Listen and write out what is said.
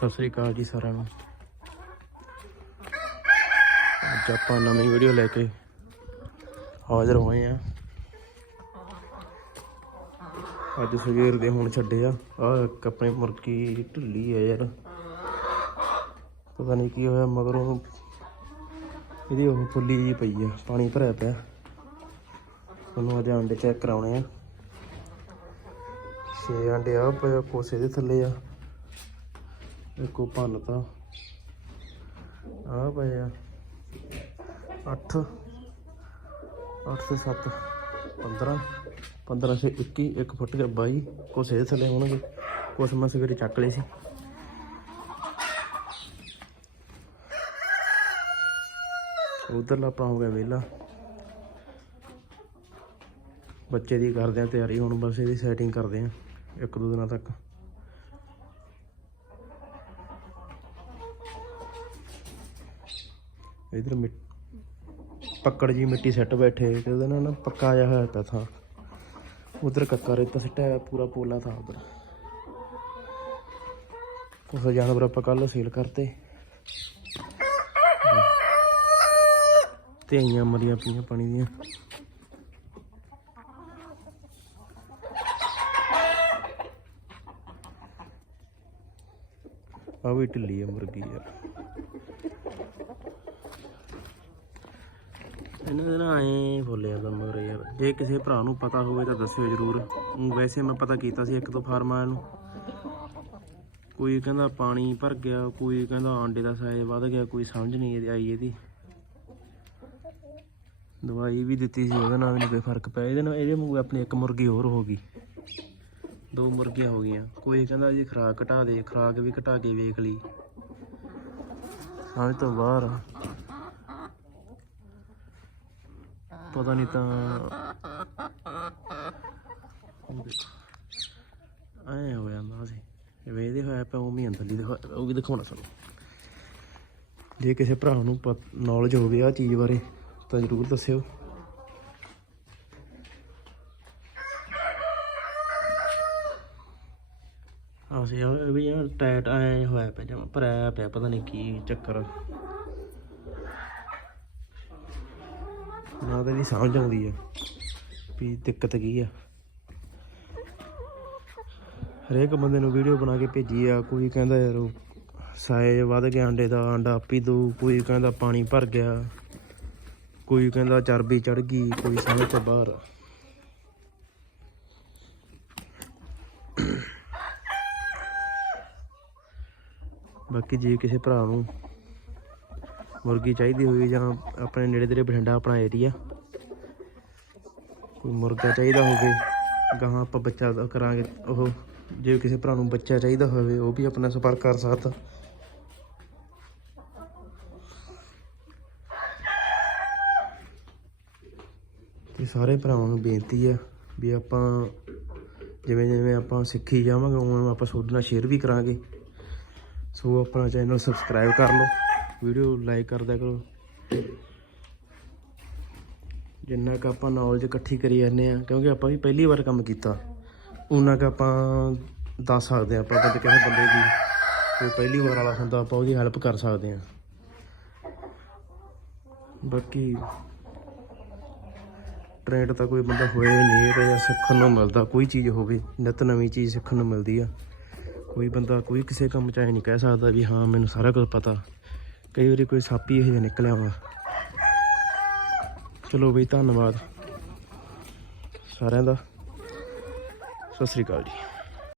ਸਤਿ ਸ੍ਰੀ ਅਕਾਲ ਜੀ ਸਾਰਿਆਂ ਨੂੰ। ਅੱਜ ਆਪਾਂ ਨਵੀਂ ਵੀਡੀਓ ਲੈ ਕੇ ਹਾਜ਼ਰ ਹੋਏ ਆ ਅੱਜ ਸਵੇਰ ਦੇ ਹੁਣ ਛੱਡੇ ਆ। ਆ ਇੱਕ ਆਪਣੀ ਮੁਰਗੀ ਢਿੱਲੀ ਆ ਯਾਰ। ਪਤਾ ਨਹੀਂ ਕੀ ਹੋਇਆ, ਮਗਰੋਂ ਇਹਦੀ ਉਹ ਫੁੱਲੀ ਜੀ ਪਈ ਆ, ਪਾਣੀ ਭਰਿਆ ਪਿਆ। ਉਹਨੂੰ ਅੱਜ ਅੰਡੇ ਚੈੱਕ ਕਰਾਉਣੇ ਆ। ਛੇ ਅੰਡੇ ਆ ਪਏ ਕੋਸੇ ਦੇ ਥੱਲੇ ਆ। ਇੱਕੋ ਭੰਨਤਾ ਆ ਪਏ ਆ। 8 8 ਤੇ 7 15 15 ਸੇ 21 ਇੱਕ ਫੁੱਟ ਕੇ 22 ਕੁਛ ਇਹ ਥੱਲੇ ਹੋਣਗੇ। ਕੁਛ ਮੈਂ ਸਵੇਰੇ ਚੱਕ ਲਏ ਸੀ। ਉਧਰਲਾ ਆਪਣਾ ਹੋ ਗਿਆ ਵਿਹਲਾ। ਬੱਚੇ ਦੀ ਕਰਦੇ ਆ ਤਿਆਰੀ। ਹੁਣ ਬਸ ਇਹਦੀ ਸੈਟਿੰਗ ਕਰਦੇ ਆ। ਇੱਕ ਦੋ ਦਿਨਾਂ ਤੱਕ। ਇਧਰ ਪੱਕੜ ਜੀ ਮਿੱਟੀ ਸੱਟ ਬੈਠੇ ਤੇ ਉਹਦੇ ਨਾਲ ਨਾ ਪੱਕਾ ਜਿਹਾ ਹੋਇਆ ਪਿਆ ਥਾਂ। ਉਧਰ ਕੱਕਾ ਰੇਤਾ ਸਿੱਟਿਆ ਹੋਇਆ, ਪੂਰਾ ਪੋਲਾ ਥਾਂ ਉਧਰ। ਉਸ ਜਾਨਵਰ ਆਪਾਂ ਕੱਲ ਸੇਲ ਕਰਤੇ। ਤੇ ਆਈਆਂ ਮਰੀਆਂ ਪਈਆਂ ਪਾਣੀ ਦੀਆਂ। ਆ ਵੀ ਢਿੱਲੀ ਆ ਮੁਰਗੀ ਯਾਰ। ਇਹਨਾਂ ਦੇ ਨਾ ਐਂ ਬੋਲਿਆ ਤਾਂ ਮਗਰ ਯਾਰ। ਜੇ ਕਿਸੇ ਭਰਾ ਨੂੰ ਪਤਾ ਹੋਵੇ ਤਾਂ ਦੱਸਿਓ ਜਰੂਰ। ਵੈਸੇ ਮੈਂ ਪਤਾ ਕੀਤਾ ਸੀ ਇੱਕ ਦੋ ਫਾਰਮਾਂ ਨੂੰ। ਕੋਈ ਕਹਿੰਦਾ ਪਾਣੀ ਭਰ ਗਿਆ, ਕੋਈ ਕਹਿੰਦਾ ਆਂਡੇ ਦਾ ਸਾਈਜ਼ ਵੱਧ ਗਿਆ, ਕੋਈ ਸਮਝ ਨਹੀਂ ਇਹਦੀ- ਆਈ ਇਹਦੀ। ਦਵਾਈ ਵੀ ਦਿੱਤੀ ਸੀ ਉਹਦੇ ਨਾਲ ਵੀ ਨਹੀਂ ਕੋਈ ਫ਼ਰਕ ਪਿਆ। ਇਹਦੇ ਨਾਲ ਇਹਦੇ ਮੂੰਹ ਆਪਣੀ ਇੱਕ ਮੁਰਗੀ ਹੋਰ ਹੋ ਗਈ। ਦੋ ਮੁਰਗੀਆਂ ਹੋ ਗਈਆਂ। ਕੋਈ ਕਹਿੰਦਾ ਜੀ ਖਰਾਕ ਘਟਾ ਦੇ, ਖਰਾਕ ਵੀ ਘਟਾ ਕੇ ਵੇਖ ਲਈ। ਸਮਝ ਤੋਂ ਬਾਹਰ ਆ। ਪਤਾ ਨਹੀਂ ਤਾਂ ਐ ਹੋ ਜਾਂਦਾ ਸੀ ਵੇਦੇ ਹੋਇਆ ਪਿਆ ਉਹ ਵੀ ਅੰਦਰਲੀ ਦਿਖਾ ਉਹ ਵੀ ਦਿਖਾਉਣਾ ਸਾਨੂੰ। ਜੇ ਕਿਸੇ ਭਰਾ ਨੂੰ ਨੌਲੇਜ ਹੋਵੇ ਆ ਚੀਜ਼ ਬਾਰੇ, ਤਾਂ ਜ਼ਰੂਰ ਦੱਸਿਓ। ਆ ਸੀ ਵੀ ਯਾਰ ਟਾਈਟ ਐ ਹੋਇਆ ਪਿਆ, ਜਮਾ ਭਰਿਆ ਪਿਆ, ਪਤਾ ਨਹੀਂ ਕੀ ਚੱਕਰ। ਨਾ ਤਾਂ ਨਹੀਂ ਸਮਝ ਆਉਂਦੀ ਆ ਵੀ ਦਿੱਕਤ ਕੀ ਆ। ਹਰੇਕ ਬੰਦੇ ਨੂੰ ਵੀਡੀਓ ਬਣਾ ਕੇ ਭੇਜੀ ਆ, ਕੋਈ ਕਹਿੰਦਾ ਯਾਰ ਉਹ ਸਾਈਜ਼ ਵੱਧ ਗਿਆ ਅੰਡੇ ਦਾ, ਅੰਡਾ ਆਪੀ ਦੋ ਕੋਈ ਕਹਿੰਦਾ ਪਾਣੀ ਭਰ ਗਿਆ, ਕੋਈ ਕਹਿੰਦਾ ਚਰਬੀ ਚੜ ਗਈ, ਕੋਈ ਸਮਝ ਤੋਂ ਬਾਹਰ। ਬਾਕੀ ਜੇ ਕਿਸੇ ਭਰਾ ਨੂੰ ਮੁਰਗੀ ਚਾਹੀਦੀ ਹੋਈ ਜਾਂ ਆਪਣੇ ਨੇੜੇ ਤੇੜੇ ਬਠਿੰਡਾ ਆਪਣਾ ਏਰੀਆ ਕੋਈ ਮੁਰਗਾ ਚਾਹੀਦਾ ਹੋਵੇ ਗਾਹਾਂ ਆਪਾਂ ਬੱਚਾ ਕਰਾਂਗੇ, ਉਹ ਜੇ ਕਿਸੇ ਭਰਾ ਨੂੰ ਬੱਚਾ ਚਾਹੀਦਾ ਹੋਵੇ, ਉਹ ਵੀ ਆਪਣਾ ਸੰਪਰਕ ਕਰ ਸਕਦਾ। ਤੇ ਸਾਰੇ ਭਰਾਵਾਂ ਨੂੰ ਬੇਨਤੀ ਆ ਵੀ ਆਪਾਂ ਜਿਵੇਂ ਜਿਵੇਂ ਆਪਾਂ ਸਿੱਖੀ ਜਾਵਾਂਗੇ, ਉਵੇਂ ਆਪਾਂ ਤੁਹਾਡੇ ਨਾਲ ਸ਼ੇਅਰ ਵੀ ਕਰਾਂਗੇ। ਸੋ ਆਪਣਾ ਚੈਨਲ ਸਬਸਕ੍ਰਾਈਬ ਕਰ ਲਓ। ਵੀਡੀਓ ਲਾਈਕ ਕਰਦਿਆ ਕਰੋ। ਜਿੰਨਾ ਕੁ ਆਪਾਂ ਨੌਲੇਜ ਇਕੱਠੀ ਕਰੀ ਜਾਂਦੇ ਆ ਕਿਉਂਕਿ ਆਪਾਂ ਵੀ ਪਹਿਲੀ ਵਾਰ ਕੰਮ ਕੀਤਾ ਉਹਨਾਂ ਕੁ ਆਪਾਂ ਦੱਸ ਸਕਦੇ ਆ ਆਪਾਂ ਕਿਸੇ ਬੰਦੇ ਦੀ ਕੋਈ ਪਹਿਲੀ ਵਾਰ ਵਾਲਾ ਹੁੰਦਾ, ਆਪਾਂ ਉਹਦੀ ਹੈਲਪ ਕਰ ਸਕਦੇ ਆ ਬਾਕੀ ਟ੍ਰੈਂਡ ਤਾਂ ਕੋਈ ਬੰਦਾ ਹੋਇਆ ਨਹੀਂ ਇਹ ਜਾਂ ਸਿੱਖਣ ਨੂੰ ਮਿਲਦਾ, ਕੋਈ ਚੀਜ਼ ਹੋਵੇ, ਨਿਤ ਨਵੀਂ ਚੀਜ਼ ਸਿੱਖਣ ਨੂੰ ਮਿਲਦੀ ਆ। ਕੋਈ ਬੰਦਾ ਕੋਈ ਕਿਸੇ ਕੰਮ ਚ ਐ ਨਹੀਂ ਕਹਿ ਸਕਦਾ ਵੀ ਹਾਂ, ਮੈਨੂੰ ਸਾਰਾ ਕੁਝ ਪਤਾ। ਕਈ ਵਾਰੀ ਕੋਈ ਸੱਪ ਹੀ ਇਹੋ ਜਿਹਾ ਨਿਕਲਿਆ ਵਾ। ਚਲੋ ਬਈ, ਧੰਨਵਾਦ ਸਾਰਿਆਂ ਦਾ। ਸਤਿ ਸ੍ਰੀ ਅਕਾਲ ਜੀ।